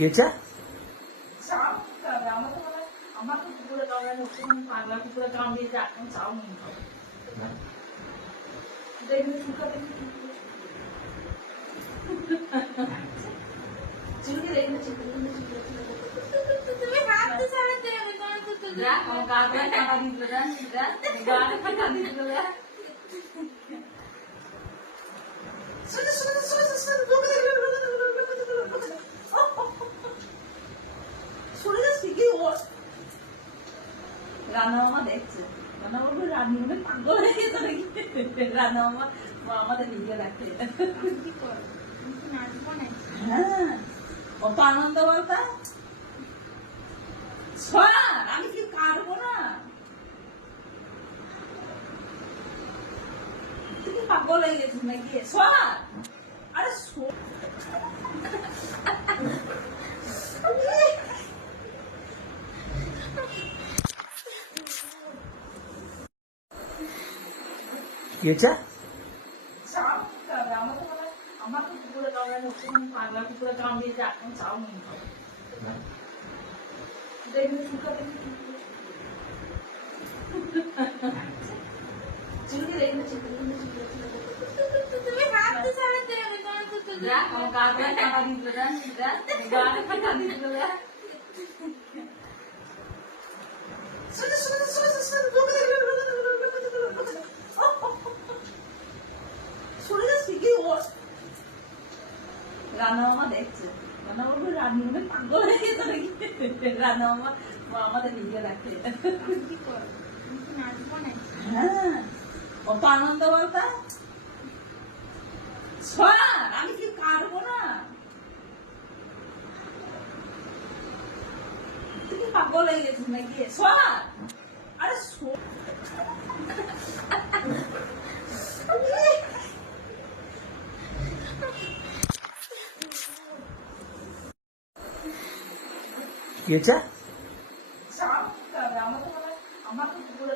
কি রান্না দেখছে। রান্না বলবে রান্নি মনে পাগল হয়ে গেছে নাকি? রান্না মামা আমাদের তুমি নাচবো না হ্যাঁ। কত আনন্দ বলতা? আমি কি কারবো না? কি পাগল হয়ে গেছিস নাকি? সর আরে সর দেখ আমার গাড়ি টাকা দিল দিল শুনে ওর রান্না মামা দেখছে। রান্না বলবে রান্নি মনে পাগল হয়ে গেছে নাকি? রান্না মামা আমাদের নিজে রাখে। কি করো? তুমি কি নাচবো না হ্যাঁ। কত আনন্দ বলতা সর আমি কি কারবো না? তুই কি পাগল হয়ে গেছিস নাকি? সর আরে সর কি হয়েছে চাও খাবে আমার তো মনে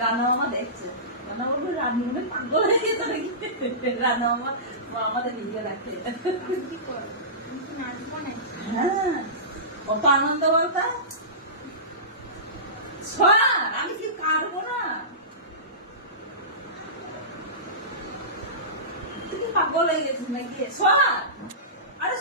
মামা দেখছে। রান্না বলবে রান্নি মনে পাগল হয়ে গেছে নাকি? রান্না মামা আমাদের নিজে রাখে। কি করো তুমি কি নাচবো না হ্যাঁ কত আনন্দ বলতা আমি কি কারবো না? কি পাগল হয়ে গেছিস নাকি? সর। আরে